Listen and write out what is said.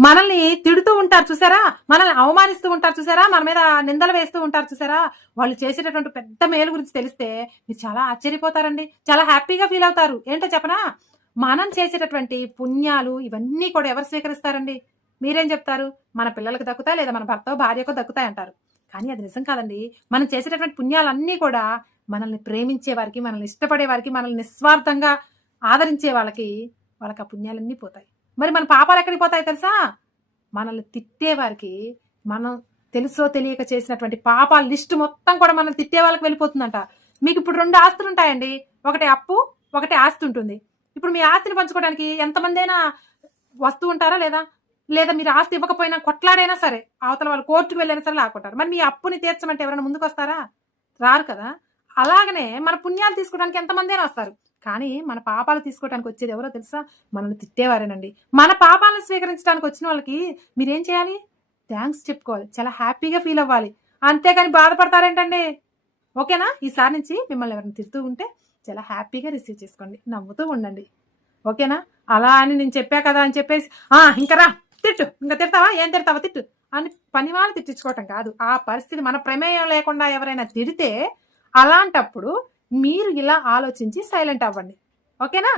మనల్ని తిడుతూ ఉంటారు చూసారా? మనల్ని అవమానిస్తూ ఉంటారు చూసారా? మన మీద నిందలు వేస్తూ ఉంటారు చూసారా? వాళ్ళు చేసేటటువంటి పెద్ద మేలు గురించి తెలిస్తే మీరు చాలా ఆశ్చర్యపోతారండి. చాలా హ్యాపీగా ఫీల్ అవుతారు. ఏంటో చెప్పనా? మనం చేసేటటువంటి పుణ్యాలు ఇవన్నీ కూడా ఎవరు స్వీకరిస్తారండి? మీరేం చెప్తారు? మన పిల్లలకు దక్కుతాయి లేదా మన భర్త భార్యకు దక్కుతాయి అంటారు. కానీ అది నిజం కాదండి. మనం చేసేటటువంటి పుణ్యాలన్నీ కూడా మనల్ని ప్రేమించే వారికి మనల్ని ఇష్టపడే వారికి మనల్ని నిస్వార్థంగా ఆదరించే వాళ్ళకి వాళ్ళకి ఆ పుణ్యాలన్నీ పోతాయి. మరి మన పాపాలు ఎక్కడికి పోతాయి తెలుసా? మనల్ని తిట్టేవారికి మనం తెలుసో తెలియక చేసినటువంటి పాపాల లిస్టు మొత్తం కూడా మనం తిట్టే వాళ్ళకి వెళ్ళిపోతుందంట. మీకు ఇప్పుడు రెండు ఆస్తులు ఉంటాయండి. ఒకటి అప్పు ఒకటి ఆస్తి ఉంటుంది. ఇప్పుడు మీ ఆస్తిని పంచుకోవడానికి ఎంతమంది అయినా వస్తూ ఉంటారా లేదా? లేదా మీరు ఆస్తి ఇవ్వకపోయినా కొట్లాడైనా సరే అవతల వాళ్ళు కోర్టుకు వెళ్ళైనా సరే లాక్కుంటారు. మరి మీ అప్పుని తీర్చమంటే ఎవరైనా ముందుకు వస్తారా రారు కదా. అలాగనే మన పుణ్యాలు తీసుకోవడానికి ఎంతమంది అయినా వస్తారు. కానీ మన పాపాలు తీసుకోవడానికి వచ్చేది ఎవరో తెలుసా? మనల్ని తిట్టేవారేనండి. మన పాపాలను స్వీకరించడానికి వచ్చిన వాళ్ళకి మీరేం చేయాలి? థ్యాంక్స్ చెప్పుకోవాలి. చాలా హ్యాపీగా ఫీల్ అవ్వాలి. అంతేగాని బాధపడతారేంటండి? ఓకేనా? ఈసారి నుంచి మిమ్మల్ని ఎవరైనా తిడుతూ ఉంటే చాలా హ్యాపీగా రిసీవ్ చేసుకోండి. నవ్వుతూ ఉండండి. ఓకేనా? అలా అని నేను చెప్పా కదా అని చెప్పేసి ఇంకా రా తిట్టు. ఇంకా తిడతావా? ఏం తిడతావా తిట్టు. అని పని వాళ్ళు తిట్టించుకోవటం కాదు. ఆ పరిస్థితి మన ప్రమేయం లేకుండా ఎవరైనా తిడితే అలాంటప్పుడు మీరు ఇలా ఆలోచించి సైలెంట్ అవ్వండి. ఓకేనా?